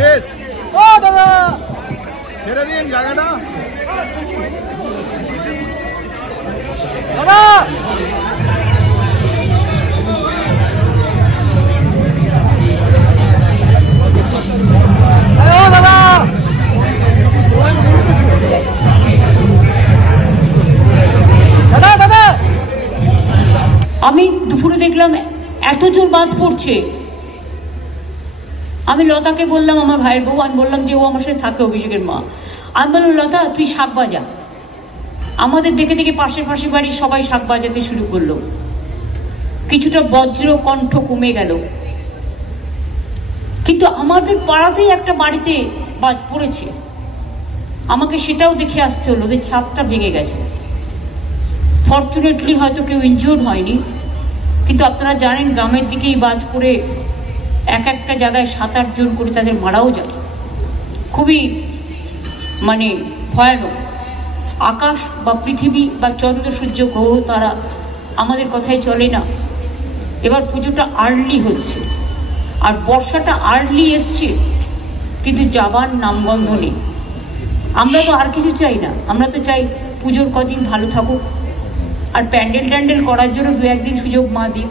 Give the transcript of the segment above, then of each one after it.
বেশ ও দাদা ছেড়ে দিন জায়গাটা। দাদা ও দাদা দাদা দাদা আমি দুপুরে দেখলাম এত জোর বাঁধ পড়ছে। আমি লতাকে বললাম, আমার ভাইয়ের বউ, আমি বললাম যে ও আমার সাথে থাকে, অভিষেকের মা। আমি বললাম, লতা তুই শাক বাজা। আমাদের দেখে দেখে পাশের বাড়ির সবাই শাক বাজাতে শুরু করলো। কিছুটা বজ্র কণ্ঠ কমে গেল, কিন্তু আমাদের পাড়াতেই একটা বাড়িতে বাজ পড়েছে। আমাকে সেটাও দেখে আসতে হলো, ওদের ছাদটা ভেঙে গেছে। ফর্চুনেটলি হয়তো কেউ ইনজিওর্ড হয়নি, কিন্তু আপনারা জানেন গ্রামের দিকেই বাজ পড়ে এক একটা জায়গায় 7-8 জন করে তাদের মারাও যায়। খুবই মানে ভয়ানক। আকাশ বা পৃথিবী বা চন্দ্র সূর্য গ্রহ তারা আমাদের কথাই চলে না। এবার পুজোটা আর্লি হচ্ছে, আর বর্ষাটা আর্লি এসছে, কিন্তু যাবার নামগন্ধ নেই। আমরা তো আর কিছু চাই না, আমরা তো চাই পুজোর কদিন ভালো থাকুক, আর প্যান্ডেল ট্যান্ডেল করার জন্য 2-1 দিন সুযোগ মা দিই।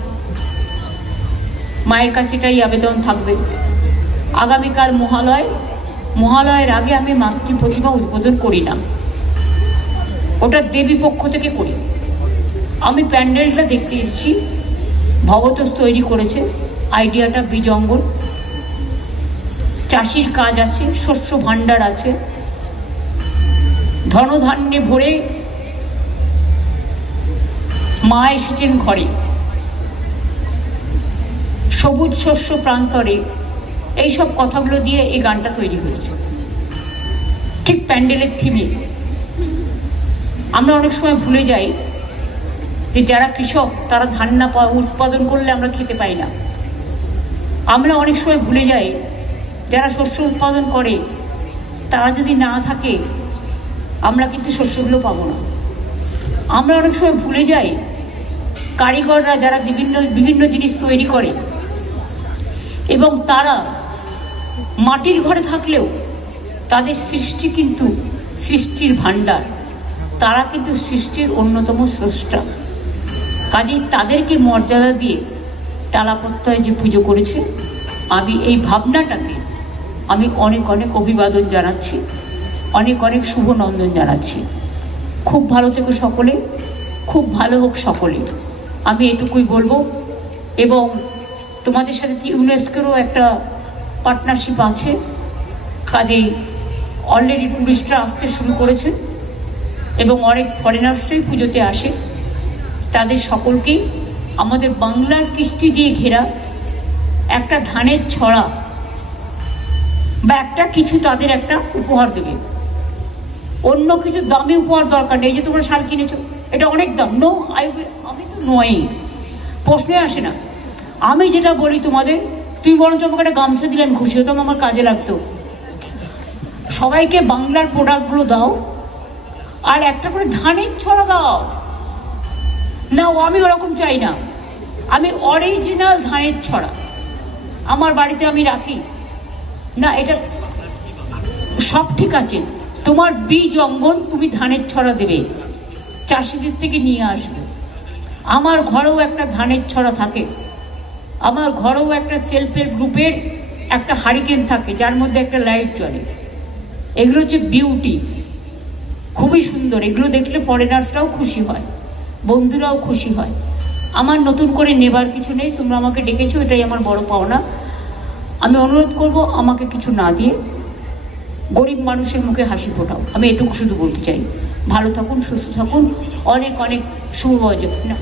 মায়ের কাছে এটাই আবেদন থাকবে। আগামীকাল মহালয়ের আগে আমি মাতৃ প্রতিমা উদ্বোধন করি না, ওটা দেবী পক্ষ থেকে করি। আমি প্যান্ডেলটা দেখতে এসেছি, ভগতোষ তৈরি করেছে, আইডিয়াটা বীজঙ্গল। চাষির কাজ আছে, শস্য ভাণ্ডার আছে, ধনধান্যে ভরে মা এসেছেন ঘরে, সবুজ শস্য প্রান্তরে, এইসব কথাগুলো দিয়ে এই গানটা তৈরি হয়েছে, ঠিক প্যান্ডেলের থিমে। আমরা অনেক সময় ভুলে যাই যে যারা কৃষক তারা ধান না উৎপাদন করলে আমরা খেতে পাই না। আমরা অনেক সময় ভুলে যাই যারা শস্য উৎপাদন করে তারা যদি না থাকে আমরা কিন্তু শস্যগুলো পাবো না। আমরা অনেক সময় ভুলে যাই কারিগররা যারা বিভিন্ন জিনিস তৈরি করে, এবং তারা মাটির ঘরে থাকলেও তাদের সৃষ্টি কিন্তু সৃষ্টির ভাণ্ডার, তারা কিন্তু সৃষ্টির অন্যতম স্রষ্টা। কাজেই তাদেরকে মর্যাদা দিয়ে টালা প্রত্যয় যে পুজো করেছে, আমি এই ভাবনাটাকে আমি অনেক অনেক অভিবাদন জানাচ্ছি, অনেক অনেক শুভনন্দন জানাচ্ছি। খুব ভালো থেকো সকলে, খুব ভালো হোক সকলে, আমি এটুকুই বলবো। এবং তোমাদের সাথে ইউনেস্কোরও একটা পার্টনারশিপ আছে, কাজেই অলরেডি টুরিস্টরা আসতে শুরু করেছে এবং অনেক ফরেনার্সরাই পুজোতে আসে। তাদের সকলকেই আমাদের বাংলার কৃষ্টি দিয়ে ঘেরা একটা ধানের ছড়া বা একটা কিছু তাদের একটা উপহার দেবে। অন্য কিছু দামি উপহার দরকার নেই, যে তোমরা শাল কিনেছো এটা অনেক দাম, নো, আমি তো নয়, প্রশ্নে আসে না। আমি যেটা বলি তোমাদের, তুমি বরঞ্চ আমাকে একটা গামছা দিলে আমি খুশি হতাম, আমার কাজে লাগতো। সবাইকে বাংলার প্রোডাক্টগুলো দাও, আর একটা করে ধানের ছড়া দাও না। আমি ওরকম চাই না, আমি অরিজিনাল ধানের ছড়া আমার বাড়িতে আমি রাখি না। এটা সব ঠিক আছে, তোমার বীজ অঙ্গন, তুমি ধানের ছড়া দেবে, চাষিদের থেকে নিয়ে আসবে। আমার ঘরেও একটা ধানের ছড়া থাকে, আমার ঘরেও একটা সেলফ হেল্প গ্রুপের একটা হারিকেন থাকে যার মধ্যে একটা লাইট জ্বলে। এগুলো হচ্ছে বিউটি, খুবই সুন্দর। এগুলো দেখলে ফরেনার্সরাও খুশি হয়, বন্ধুরাও খুশি হয়। আমার নতুন করে নেবার কিছু নেই, তোমরা আমাকে ডেকেছো, এটাই আমার বড় পাওনা। আমি অনুরোধ করব আমাকে কিছু না দিয়ে গরিব মানুষের মুখে হাসি ফোটাও, আমি এটুকু শুধু বলতে চাই। ভালো থাকুন, সুস্থ থাকুন, অনেক অনেক শুভ না।